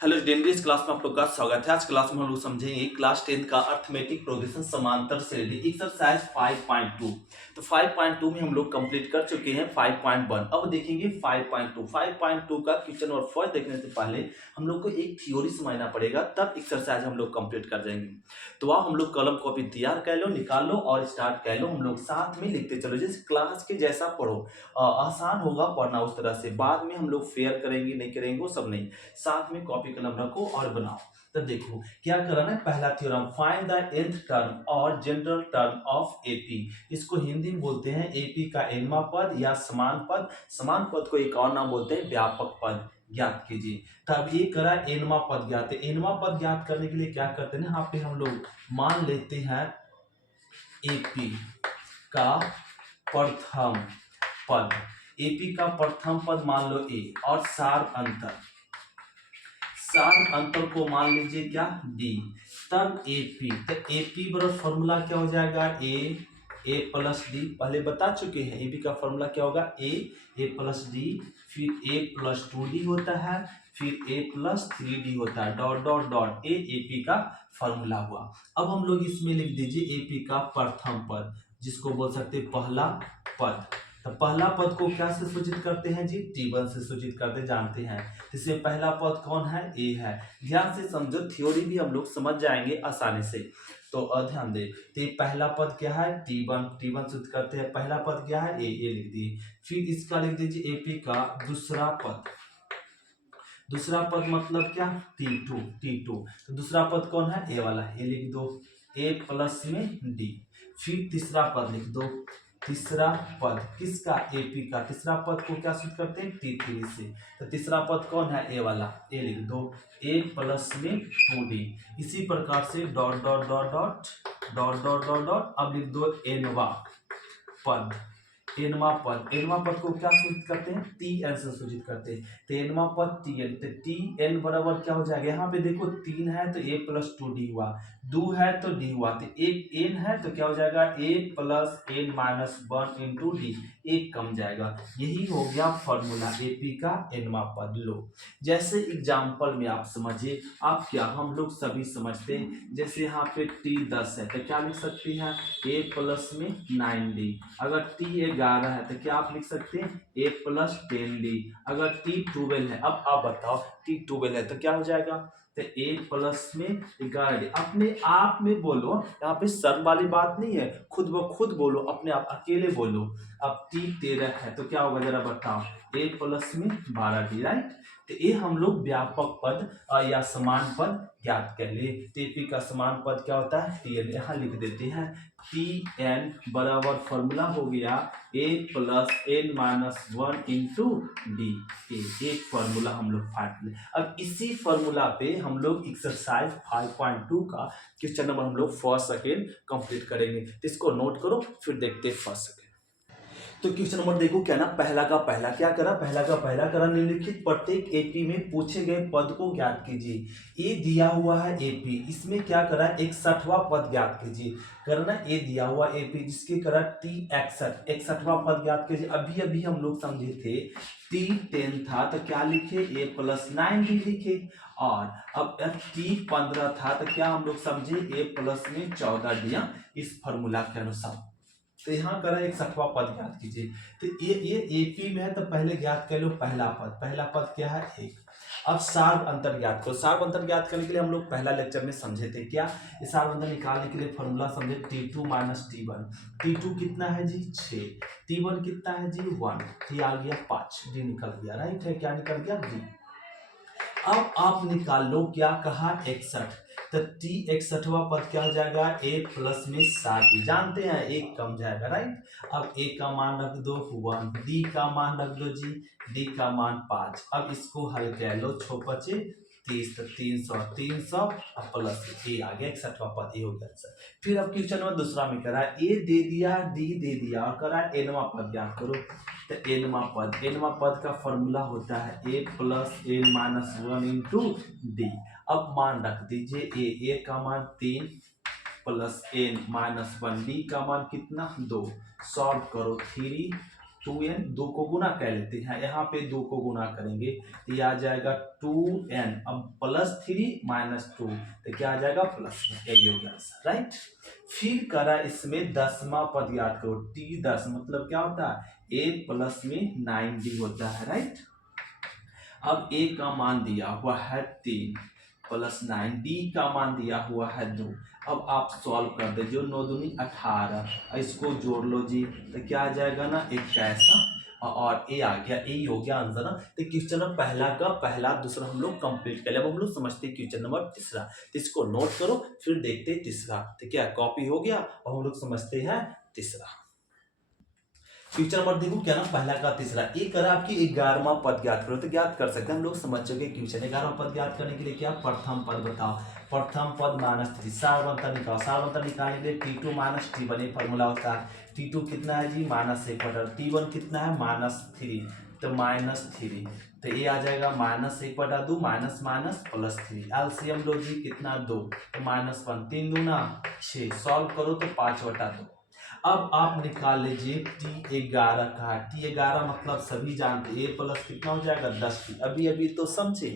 Hello student, इस class में आप लोग का स्वागत है। आज क्लास में हम लोग समझेंगे क्लास 10 का अर्थमेटिक प्रोग्रेशन समांतर श्रेणी एक्सरसाइज 5.2। तो 5.2 में हम लोग कंप्लीट कर चुके हैं 5.1। अब देखेंगे 5.2। 5.2 का क्वेश्चन और फर्स्ट देखने से पहले हम लोग को एक थ्योरी समझना पड़ेगा, तब एक्सरसाइज हम लोग कंप्लीट कर जाएंगे। तो आप हम लोग कलम कॉपी तैयार कर लो, निकाल लो और स्टार्ट कर लो। हम लोग साथ में लिखते चलो, जैसे क्लास के जैसा पढ़ो। आसान होगा पढ़ना उस तरह से। बाद में हम लोग फेयर करेंगे नहीं करेंगे वो सब नहीं, साथ में कॉपी कलम रखो और बनाओ। तब देखो क्या करना है। पहला theorem, find the nth term और जनरल टर्म ऑफ एपी। इसको हिंदी में बोलते हैं एपी का nवां पद या समान पद। समान पद को एक और नाम बोलते हैं व्यापक पद। ज्ञात कीजिए। तब ये करा nवां पद ज्ञात है। nवां पद ज्ञात करने के लिए क्या करते हैं, यहाँ पे हम लोग मान लेते हैं एपी का प्रथम पद। एपी का प्रथम पद मान लो ए, और सार अंतर को मान लीजिए क्या, डी। तब एपी, तो एपी बराबर फॉर्मूला क्या हो जाएगा, ए प्लस डी। पहले बता चुके हैं एपी का फॉर्मूला क्या होगा, ए प्लस डी, फिर ए प्लस 2डी होता है, फिर ए प्लस 3डी होता है, dot dot dot A AP का फॉर्मूला हुआ। अब हम लोग इसमें लिख दीजिए एपी का प्रथम पद, जिसको बोल सकते हैं पहला पद। तो पहला पद को क्या से सूचित करते हैं जी, टी1 से सूचित करते जानते हैं। इसमें पहला पद कौन है, ए है। ध्यान से समझो, थ्योरी भी हम लोग समझ जाएंगे आसानी से। तो ध्यान दे, तो पहला पद क्या है, टी1 सूचित करते हैं। पहला पद क्या है, ए लिख दिए। फिर इसका लिख दीजिए एपी का दूसरा पद। दूसरा पद मतलब क्या, टी2। तो दूसरा पद कौन है, ए वाला, ए लिख दो, ए प्लस में डी। फिर तीसरा पद लिख दो। तीसरा पद किसका, एपी का। तीसरा पद को क्या सूचित करते हैं, टी3 से। तो तीसरा पद कौन है, ए वाला, ए लिख दो, ए प्लस में 2डी। इसी प्रकार से dot dot dot dot dot dot dot dot. अब लिख दो एनवा पद। एनवा पद को क्या सूचित करते हैं, टी एन से सूचित करते हैं। तो एनवा पद टी एन, तो टी एन बराबर क्या हो जाएगा, यहाँ पे देखो 3 है तो ए प्लस 2डी हुआ, 2 है तो डी हुआ, तो एक एन है तो क्या हो जाएगा, a plus n minus 1 into d. एक कम जाएगा। यही हो गया फॉर्मूला एपी का एनवा पद। लो जैसे एग्जाम्पल में आप समझिए, आप क्या, हम लोग सभी समझते हैं। जैसे यहाँ पे टी10 है तो क्या लिख सकते हैं, ए प्लस में 9डी। अगर टी11 है तो क्या आप लिख सकते हैं, ए प्लस 10डी। अगर टी12 है, अब आप बताओ टी12 है तो क्या हो जाएगा, तो ए प्लस में 11डी। अपने आप में बोलो, यहाँ पे शर्म वाली बात नहीं है, खुद ब खुद बोलो, अपने आप अकेले बोलो। अब टी13 है तो क्या होगा जरा बताओ, ए प्लस में 12डी, राइट। तो ये हम लोग व्यापक पद या समान पद ज्ञात कर लिए। टीपी का समान पद क्या होता है, टी एन। यहाँ लिख देते हैं टी एन बराबर फॉर्मूला हो गया a plus n minus 1 into d. एक फॉर्मूला हम लोग फाट ले। अब इसी फॉर्मूला पे हम लोग एक्सरसाइज 5.2 का क्वेश्चन नंबर हम लोग फर्स्ट सेकेंड कंप्लीट करेंगे। तो इसको नोट करो, फिर देखते हैं फर्स्ट सेकेंड। तो क्वेश्चन नंबर देखो क्या ना, पहला का पहला क्या करा, पहला का पहला करा, निम्नलिखित प्रत्येक एपी में पूछे गए पद को ज्ञात कीजिए। ए दिया हुआ है एपी, इसमें क्या करा, 61वां पद ज्ञात कीजिए। करना ए दिया हुआ एपी जिसके करा टी 61वां पद ज्ञात कीजिए। अभी अभी हम लोग समझे थे टी10 था तो क्या लिखे, ए प्लस 9डी लिखे। और अब टी15 था तो क्या हम लोग समझे, ए प्लस में 14डी। इस फॉर्मूला के अनुसार तो यहाँ करा 61वां पद ज्ञात कीजिए। तो ये एपी में है तो पहले ज्ञात कर लो पहला पद क्या है, एक। अब सार अंतर ज्ञात करो। सार अंतर ज्ञात करने के लिए हम लोग पहला लेक्चर में समझे थे क्या, इस सार अंतर निकालने के लिए फॉर्मूला समझे T2 माइनस T1। T2 कितना है जी 6, T1 कितना है जी 1, T आ गया 5, D निकल गया, राइट है, क्या निकल गया, D। अब आप निकाल लो क्या कहा, 61। तो टी 61वां पद क्या हो जाएगा, ए प्लस में 7, जानते हैं एक कम जाएगा, राइट। अब ए का मान रख दो 1, डी का मान रख दो जी, डी का मान 5। अब इसको हल कर लो, 6 बचे 30, तो 300 प्लस ए आ गया 61वां पद, ए हो गया आंसर। फिर अब क्वेश्चन नंबर दूसरा में करा ए दे दिया, डी दे दिया और करा एनवा पद ज्ञात करो। तो एनवा पद का फॉर्मूला होता है a plus n minus 1 into d. अब मान रख दीजिए ए का मान 3 प्लस एन माइनस 1, डी का मान कितना 2। सॉल्व करो 3 2n 2 को गुना कर लेते हैं, यहाँ पे 2 को गुना करेंगे तो ये आ जाएगा 2n, अब +3 - 2 तो क्या आ जाएगा +1, यही हो गया आंसर, राइट। फिर करा इसमें 10वां पद याद करो, T10 मतलब क्या होता है, a प्लस में 9d होता है, राइट। अब a का मान दिया हुआ है 3 + 9, d का मान दिया हुआ है 2। अब आप सॉल्व कर दे, जो 9 दूनी 18, इसको जोड़ लो जी तो क्या आ जाएगा ना 21, और ए आ गया, ए हो गया आंसर ना। तो क्वेश्चन नंबर पहला का पहला दूसरा हम लोग कंप्लीट कर लिया। अब हम लोग समझते हैं क्वेश्चन नंबर तीसरा, तो इसको नोट करो फिर देखते हैं तीसरा। तो क्या कॉपी हो गया और हम लोग समझते हैं तीसरा। क्वेश्चन नंबर देखो क्या ना पहला का तीसरा, एक करा आपकी 11वां पद ज्ञात करो, तो ज्ञात कर सकते हैं हम लोग, समझ चुके क्वेश्चन। 11वां पद ज्ञात करने के लिए क्या, प्रथम पद बताओ, प्रथम पद -3, सारवंतर निकालो, सारवंतर निकालने के लिए T2 - T1 ये फॉर्मूला होता है। T2 कितना है जी -1/, T1 कितना है -3, तो -3, तो ये आ जाएगा -1/2 माइनस माइनस +3, एलसीएम लो जी कितना 2, तो -1, 3 दूना 6, सॉल्व करो तो 5/2। अब आप निकाल लीजिए T11 का, T11 मतलब सभी जानते a प्लस कितना हो जाएगा 10, अभी अभी तो समझे,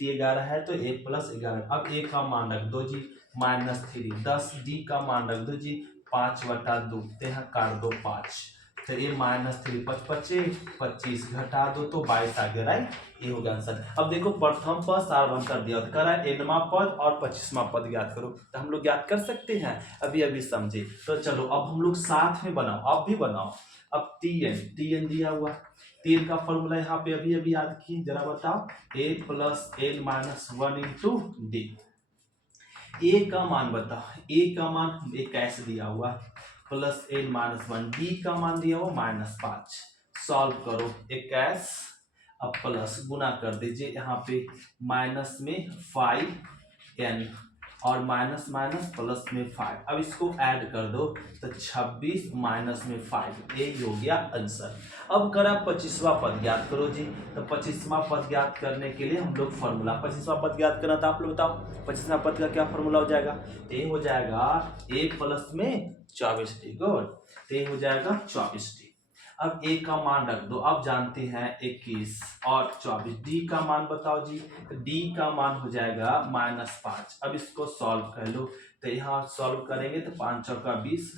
T11 है तो a + 11। अब a का मान रख दो जी -3, 10, d का मान रख दो जी 5/2, यहाँ काट दो 5, तो ये -3, 5 × 25, घटा दो तो 22 आ गया, राइट। ये हो गया आंसर। अब देखो प्रथम पद सारवंतर दिया तो करा nवां पद और 25वां पद ज्ञात करो, तो हम लोग ज्ञात कर सकते हैं, अभी अभी समझे। तो चलो अब हम लोग साथ में बनाओ, आप भी बनाओ। अब tn दिया हुआ, tn का फॉर्मूला यहाँ पे अभी अभी याद किए, जरा बताओ, a + n - 1 × d। a का मान बताओ, a का मान 21 दिया हुआ + n - 1, d का मान दिया हुआ -5, सॉल्व करो 21, अब प्लस गुना कर दीजिए, यहाँ पे माइनस में 5n और माइनस माइनस प्लस में 5, अब इसको ऐड कर दो तो 26 माइनस में 5, ये हो गया आंसर। अब करा 25वां पद ज्ञात करो जी, तो 25वां पद ज्ञात करने के लिए हम लोग फॉर्मूला, 25वां पद ज्ञात करना था, आप लोग बताओ 25वां पद का क्या फॉर्मूला हो जाएगा, ये हो जाएगा a + में 24d, गुड, तो ये हो जाएगा 24d। अब a का मान रख दो, अब जानते हैं 21 और 24, d का मान बताओ जी, d का मान हो जाएगा -5, अब इसको सॉल्व कर लो, तो यहाँ सॉल्व करेंगे तो 5 चौका 20,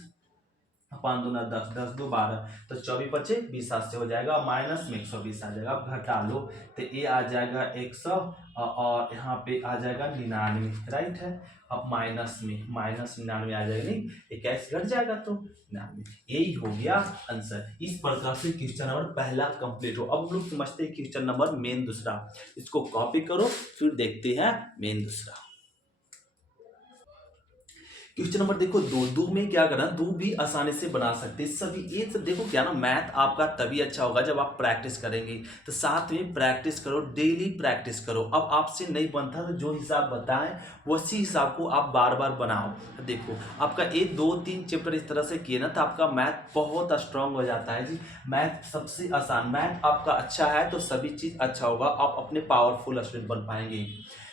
5 दूना 10, 10 दो 12, तो 24 बचे 20 हाथ से हो जाएगा, माइनस में 120 आ जाएगा। अब घटा लो तो ये आ जाएगा 100 और यहाँ पे आ जाएगा 99, राइट है। अब माइनस में -99 आ जाएगा, नहीं 21 घट जाएगा तो 99, यही हो गया आंसर। इस प्रकार से क्वेश्चन नंबर पहला कंप्लीट हो। अब हम लोग समझते हैं क्वेश्चन नंबर मेन दूसरा, इसको कॉपी करो फिर देखते हैं मेन दूसरा। क्वेश्चन नंबर देखो दो में क्या करना, दो भी आसानी से बना सकते हैं सभी। ये सब देखो क्या ना, मैथ आपका तभी अच्छा होगा जब आप प्रैक्टिस करेंगे, तो साथ में प्रैक्टिस करो, डेली प्रैक्टिस करो। अब आपसे नहीं बनता तो जो हिसाब बताएं उसी हिसाब को आप बार बार बनाओ। देखो आपका 1 2 3 चैप्टर इस तरह से किए ना तो आपका मैथ बहुत स्ट्रांग हो जाता है जी। मैथ सबसे आसान, मैथ आपका अच्छा है तो सभी चीज अच्छा होगा, आप अपने पावरफुल स्टूडेंट बन पाएंगे।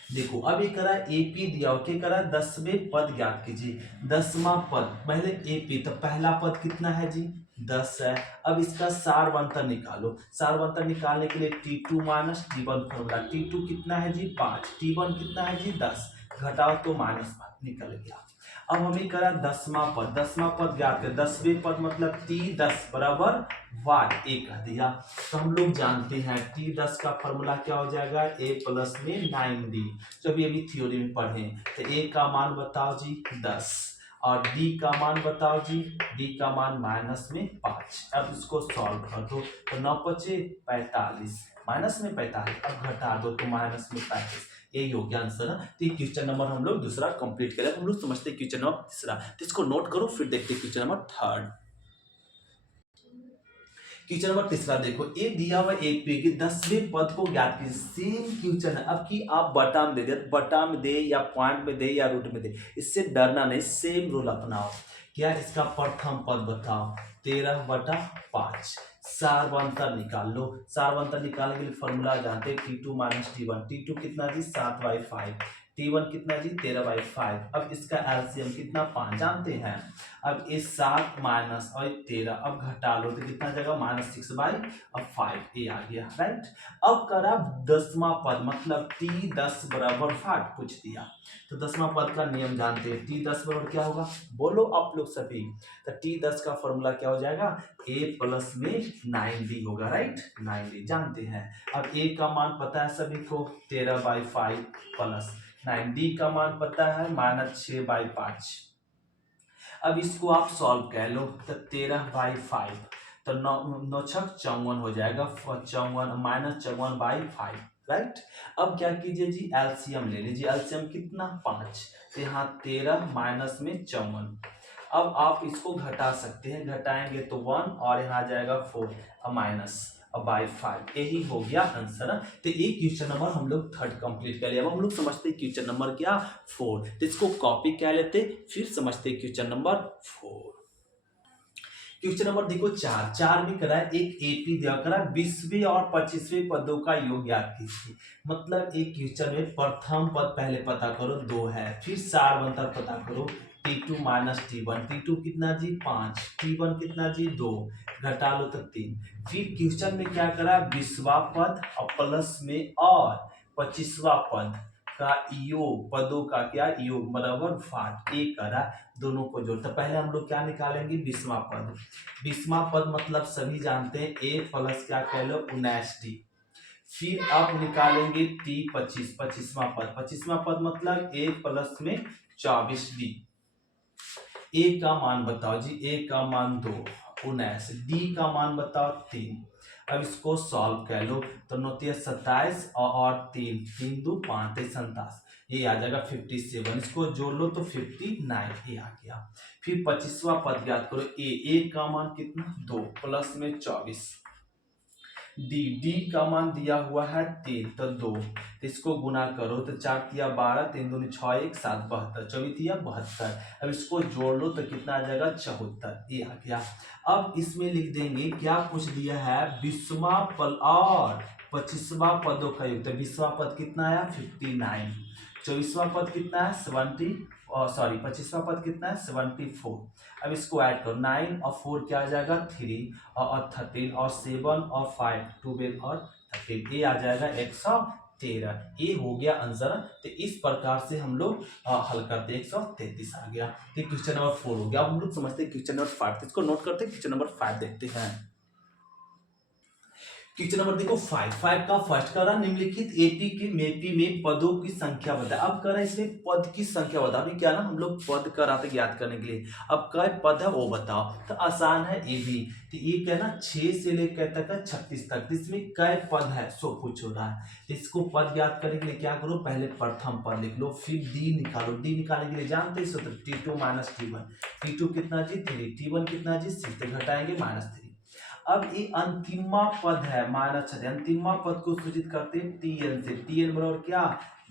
देखो अब ये करा एपी दिया, ओके करा 10वें पद ज्ञात कीजिए, 10वां पद, पहले एपी तो पहला पद कितना है जी 10 है। अब इसका सारवंतर निकालो, सारवंतर निकालने के लिए T2 - T1 फॉर्मूला, T2 कितना है जी 5, T1 कितना है जी 10, घटाओ तो -5 निकल गया। अब हमें करा 10वां पद, 10वां पद ज्ञात कर, 10वें पद मतलब T10 बराबर वाट ए कह दिया, तो हम लोग जानते हैं T10 का फॉर्मूला क्या हो जाएगा, a + में 9d, जो अभी थ्योरी में पढ़े। तो a का मान बताओ जी 10 और d का मान बताओ जी, d का मान -5। अब इसको सॉल्व कर दो तो 9 × 45, -45, अब घटा दो तो -35, यही हो गया आंसर। तो ये क्वेश्चन नंबर हम लोग दूसरा कंप्लीट करें। हम लोग समझते हैं क्वेश्चन नंबर तीसरा, तो इसको नोट करो फिर देखते हैं question number third. Question number तीसरा देखो, ये दिया हुआ एक पे कि 10वें पद को ज्ञात कीजिए, सेम क्वेश्चन है। अब कि आप बटा में दे दे, बटा में दे या पॉइंट में दे या रूट में दे, इससे डरना नहीं, सेम रूल अपनाओ। क्या इसका प्रथम पद बताओ, 13/5, सारवंतर निकाल लो, सारवंतर निकालने के लिए फॉर्मूला जानते हैं T2 - T1, T2 कितना जी 7/5, T1 कितना जी 13/5। अब इसका एलसीएम कितना 5 जानते हैं। अब ये 7 माइनस और 13 अब घटा लो तो कितना जगह -6/5 ये आ गया राइट। अब करा 10वां पद मतलब T10 बराबर 5 पूछ दिया तो 10वां पद का नियम जानते हैं। T10 बराबर क्या होगा बोलो आप लोग सभी। तो T10 का फॉर्मूला क्या हो जाएगा a प्लस में 9d होगा राइट 9d जानते हैं। अब a का मान पता है सभी को 13/5 प्लस 9d का मान पता है -6/5। अब इसको आप सॉल्व कर लो तो 13/5 तो 9×6 = 54 हो जाएगा 54 -54/5 राइट। अब क्या कीजिए जी एलसीएम ले लीजिए। एलसीएम कितना 5 तो यहाँ 13 माइनस में 54। अब आप इसको घटा सकते हैं घटाएंगे तो 1 और यहाँ जाएगा 4 माइनस बाई 5 यही हो गया आंसर। तो एक क्वेश्चन नंबर हम लोग थर्ड कंप्लीट कर लिया। अब हम लोग समझते क्वेश्चन नंबर क्या 4 तो इसको कॉपी क्या लेते फिर समझते क्वेश्चन नंबर 4। क्वेश्चन नंबर देखो 4 में करा एक एपी दिया करा 20वें और 25वें पदों का योग ज्ञात कीजिए। मतलब एक क्वेश्चन में प्रथम पद पहले पता करो 2 है फिर सारवंतर पता करो T2 माइनस T1 T2 कितना जी 5 T1 कितना जी 2 घटा लो तो 3। फिर क्वेश्चन में क्या करा 20वां पद और प्लस में और 25वां पद का योग पदों का क्या योग बराबर 5 एक करा दोनों को जोड़। तो पहले हम लोग क्या निकालेंगे 20वां पद। 20वां पद मतलब सभी जानते हैं a प्लस क्या कह लो 19d। फिर आप निकालेंगे t 25वां पद 25वां पद मतलब a प्लस में 24d। a का मान बताओ जी a का मान 2 19 d का मान बताओ 3। अब इसको सॉल्व कर लो तो 9 27 और 3 3 2 5 27 ये आ जाएगा 57। इसको जोड़ लो तो 59 ये आ गया। फिर 25वां पद याद करो a का मान कितना 2 प्लस में 24 d का मान दिया हुआ है 3 तो 2 इसको गुना करो तो 4 तिया 12 3 दूनी 6 1 7 72 24 तिया 72। अब इसको जोड़ लो तो कितना आ जाएगा 74 ये आ गया। अब इसमें लिख देंगे क्या पूछ दिया है 20वां पद और 25वां पदों का योग। तो 20वां पद कितना आया 59 24वां पद कितना है 70 सॉरी 25वां पद कितना है 74। अब इसको ऐड करो 9 और 4 क्या आ जाएगा 3 और 13 और 7 और 5 12 और 13 ये आ जाएगा 113 ये हो गया आंसर। तो इस प्रकार से हम लोग हल करते 133 आ गया। तो क्वेश्चन नंबर 4 हो गया। अब हम लोग समझते हैं क्वेश्चन नंबर 5 इसको नोट करते हैं। क्वेश्चन नंबर 5 देखते हैं। क्वेश्चन नंबर देखो 5 का फर्स्ट करा निम्नलिखित एपी के मेपी में पदों की संख्या बता। अब करा इसमें पद की संख्या बता। अभी क्या ना हम लोग पद कराते ज्ञात करने के लिए। अब क्या पद है वो बताओ तो आसान है ये भी। तो ये क्या ना 6 से लेकर तक है 36 तक इसमें कै पद है सो पूछ रहा है। इसको पद ज्ञात करने के लिए क्या करो पहले प्रथम पद लिख लो फिर डी निकालो। डी निकालने के लिए जानते हैं सूत्र T2 माइनस T1 T2 कितना जी 3 T1 कितना जी 6 घटाएंगे -3। अब ये अंतिमा पद है -6 अंतिमा पद को सूचित करते हैं Tn से। Tn बराबर क्या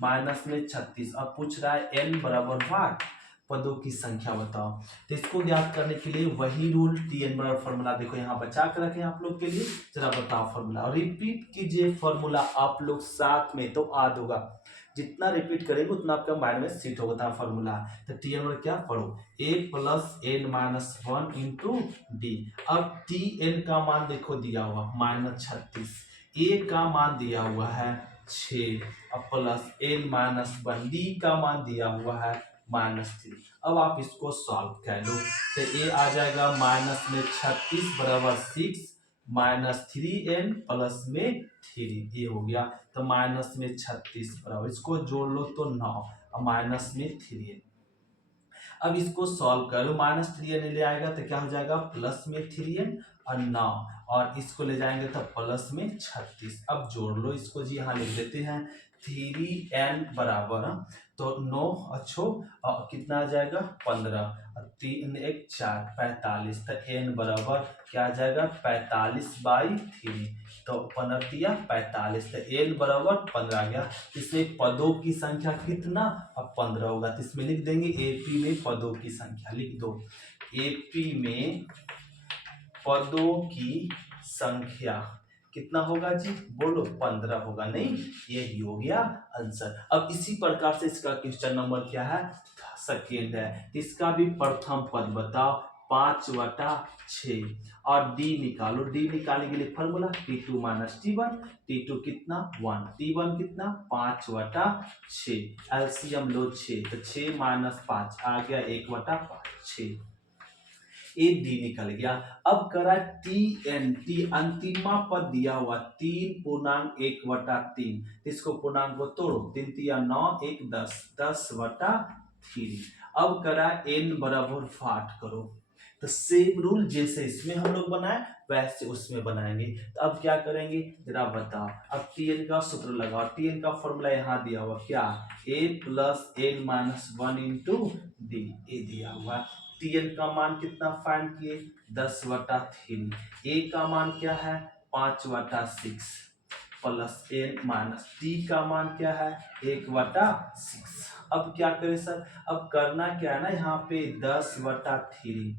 -36। अब पूछ रहा है n बराबर 8 पदों की संख्या बताओ। तो इसको ज्ञात करने के लिए वही रूल Tn बराबर फॉर्मूला देखो यहाँ बचा कर रखे आप लोग के लिए। जरा बताओ फॉर्मूला रिपीट कीजिए फॉर्मूला आप लोग साथ में तो याद होगा। जितना रिपीट करेंगे उतना आपका माइंड में सेट होगा फॉर्मूला। तो Tn बराबर क्या पढ़ो a plus n minus 1 into d. अब Tn का मान देखो दिया हुआ -36 a का मान दिया हुआ है 6 अब प्लस n माइनस 1 d का मान दिया हुआ है -3। अब आप इसको सॉल्व कर लो तो a आ जाएगा माइनस में 36 बराबर 6 -3n प्लस में 3 ये हो गया। तो माइनस में 36 बराबर इसको जोड़ लो तो 9 और माइनस में 3n। अब इसको सॉल्व करो -3n ले आएगा तो क्या हो जाएगा प्लस में 3n और 9 और इसको ले जाएंगे तो प्लस में 36। अब जोड़ लो इसको जी यहाँ लिख देते हैं 3n बराबर तो 9 अच्छो कितना आ जाएगा 15 और 3 1 4 45। तो n बराबर क्या आ जाएगा 45/3 तो 15 45 तो n बराबर 15 आ गया। इसमें पदों की संख्या कितना अब 15 होगा। तो इसमें लिख देंगे एपी में पदों की संख्या लिख दो एपी में पदों की संख्या कितना होगा जी, बोलो 15 होगा, नहीं यही हो गया आंसर। अब इसी प्रकार से इसका क्वेश्चन नंबर क्या है, सेकेंड है, इसका भी प्रथम पद बताओ 5/6 और डी निकालो। डी निकालने के लिए formula T2 minus T1, T2 कितना 1, T1 कितना 5/6, एलसीएम लो 6, तो 6 माइनस 5 आ गया 1/5, 6, ए डी निकल गया। अब करा टी एन, टी अंतिमा पद दिया हुआ 3/1/3, इसको पूर्णांक को तोड़ो, 3 3 9 1 10, 10/3। अब करा n बराबर 8 करो, तो सेम रूल जैसे इसमें हम लोग बनाए वैसे उसमें बनाएंगे। तो अब क्या करेंगे जरा बताओ। अब टीएन का सूत्र लगाओ, टीएन का फॉर्मूला यहाँ दिया हुआ क्या, a plus n minus 1 into d, a दिया हुआ। टीएन का मान कितना फाइंड किए 10/3, ए का मान क्या है 5/6 प्लस n माइनस टी का मान क्या है 1/6। अब क्या करें सर, अब करना क्या है ना, यहाँ पे 10/3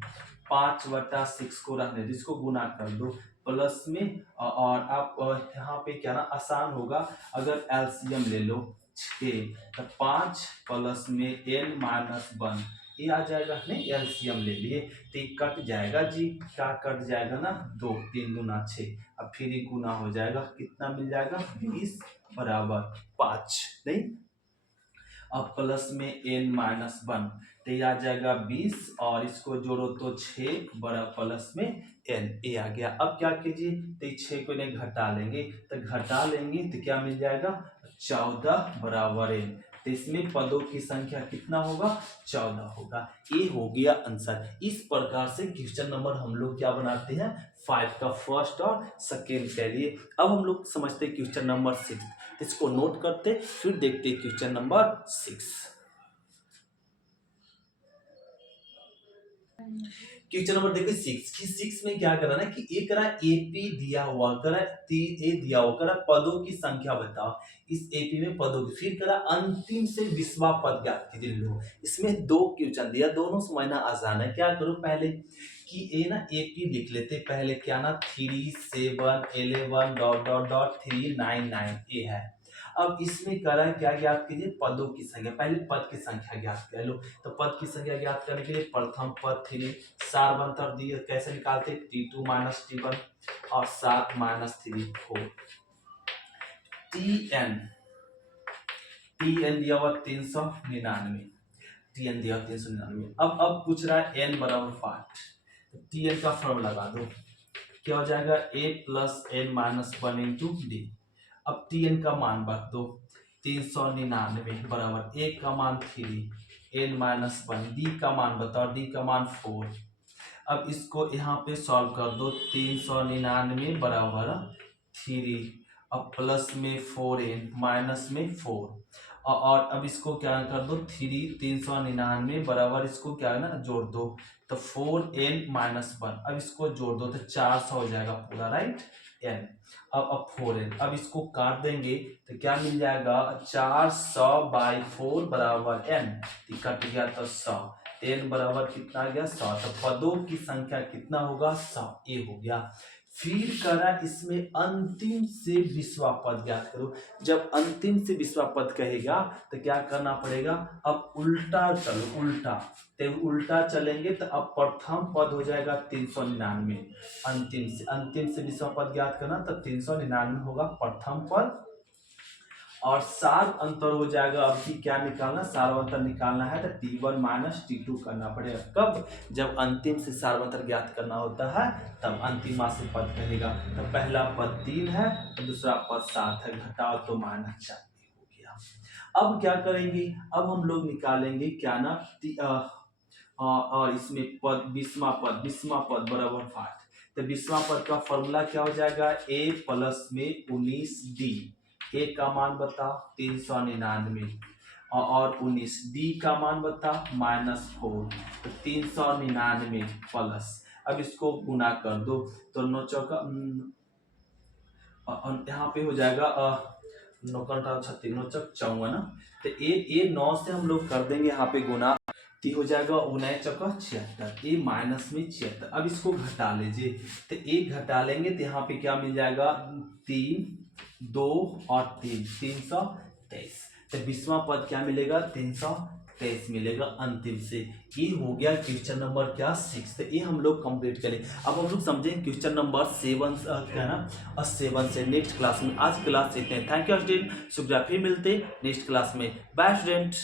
5/6 को रहने दो, इसको गुना कर दो प्लस में, और आप यहाँ पे क्या ना आसान होगा अगर एलसीएम ले लो 6, तो 5 प्लस में n माइनस 1 ये आ जाएगा, नहीं एलसीएम ले लिए तो कट जाएगा जी, क्या कट जाएगा ना 2, 3 दूना 6, अब फिर ये गुना हो जाएगा, कितना मिल जाएगा 20 बराबर 5, नहीं अब प्लस में n माइनस 1 तो ये आ जाएगा 20 और इसको जोड़ो तो 6 बड़ा प्लस में n, ए आ गया। अब क्या कीजिए तो 6 को नहीं घटा लेंगे, तो घटा लेंगे तो क्या मिल जाएगा 14 बराबर n, तो इसमें पदों की संख्या कितना होगा 14 होगा, ये हो गया आंसर। इस प्रकार से क्वेश्चन नंबर हम लोग क्या बनाते हैं 5 का फर्स्ट और सेकेंड के लिए। अब हम लोग समझते हैं क्वेश्चन नंबर 6, इसको नोट करते फिर देखते क्वेश्चन नंबर 6। क्वेश्चन नंबर देखो 6 की 6 में क्या करा ना कि एक करा एपी दिया हुआ, करा ए दिया हुआ, करा पदों की संख्या बताओ इस एपी में पदों की, फिर करा अंतिम से 20वां पद ज्ञात कीजिए लो। इसमें दो क्वेश्चन दिया, दोनों समझना आसान है। क्या करो पहले कि ए ना एपी लिख लेते पहले, क्या ना 3 7 11 डॉट डॉट डॉट 3 9 9 ए है। अब इसमें करा क्या ज्ञात कीजिए पदों की संख्या, पहले पद की संख्या ज्ञात कर लो। तो पद की संख्या ज्ञात करने के लिए प्रथम पद 3, सारवंतर दिए कैसे निकालते T2 माइनस T1 और 7 माइनस 3 4, टीएन दिया हुआ 399, टीएन दिया 399। अब पूछ रहा है n बराबर 5, तो टीएन का फॉर्मूला लगा दो, क्या हो जाएगा a plus n minus 1 into d. अब टीएन का मान रख दो 399 बराबर a का मान 3, n माइनस 1, डी का मान बताओ, डी का मान 4। अब इसको यहाँ पे सॉल्व कर दो, 399 बराबर 3, अब प्लस में 4n माइनस में 4, और अब इसको क्या कर दो 399 बराबर इसको क्या है ना जोड़ दो, तो 4n माइनस 1, अब इसको जोड़ दो तो 400 हो जाएगा पूरा, राइट n। अब 4n, अब इसको काट देंगे तो क्या मिल जाएगा 400/4 बराबर n, कट गया तो 100, n बराबर कितना आ गया 100, तो पदों की संख्या कितना होगा 100, ये हो गया। फिर करा इसमें अंतिम से 20वां पद ज्ञात करो। जब अंतिम से 20वां पद कहेगा तो क्या करना पड़ेगा, अब उल्टा चलो, उल्टा तो उल्टा चलेंगे तो अब प्रथम पद हो जाएगा 399, अंतिम से 20वां पद ज्ञात करना तो 399 होगा प्रथम पद, और सार अंतर हो जाएगा। अब की क्या निकालना, सार्वंतर निकालना है तो T1 माइनस T2 करना पड़ेगा। कब, जब अंतिम से सार्वंतर ज्ञात करना होता है तब अंतिमा से पद कहेगा। तो पहला पद 3 है तो दूसरा पद 7 है, घटाओ तो -4 हो गया। अब क्या करेंगे, अब हम लोग निकालेंगे क्या ना और इसमें पद 20वां पद बराबर 5, तो 20वां पद का फॉर्मूला क्या हो जाएगा a प्लस में 19d, a का मान बताओ 399 और 19, d का मान बताओ -4, तो 399 प्लस, अब इसको गुना कर दो तो 9 चौका यहाँ पे हो जाएगा 9 36 9 54, तो ए 9 से हम लोग कर देंगे यहाँ पे गुना, तो हो जाएगा 19 चौका 76, ए माइनस में 76। अब इसको घटा लीजिए, तो एक घटा लेंगे तो यहाँ पे क्या मिल जाएगा 3, 2 और 3, 323। तो 20वां पद क्या मिलेगा 323 मिलेगा अंतिम से। ये हो गया क्वेश्चन नंबर क्या 6। तो ये हम लोग कंप्लीट करें। अब हम लोग समझें क्वेश्चन नंबर 7 क्या ना 7 से नेक्स्ट क्लास में। आज क्लास से इतने। थैंक यू स्टूडेंट, शुक्रिया। फिर मिलते नेक्स्ट क्लास में। Bye student.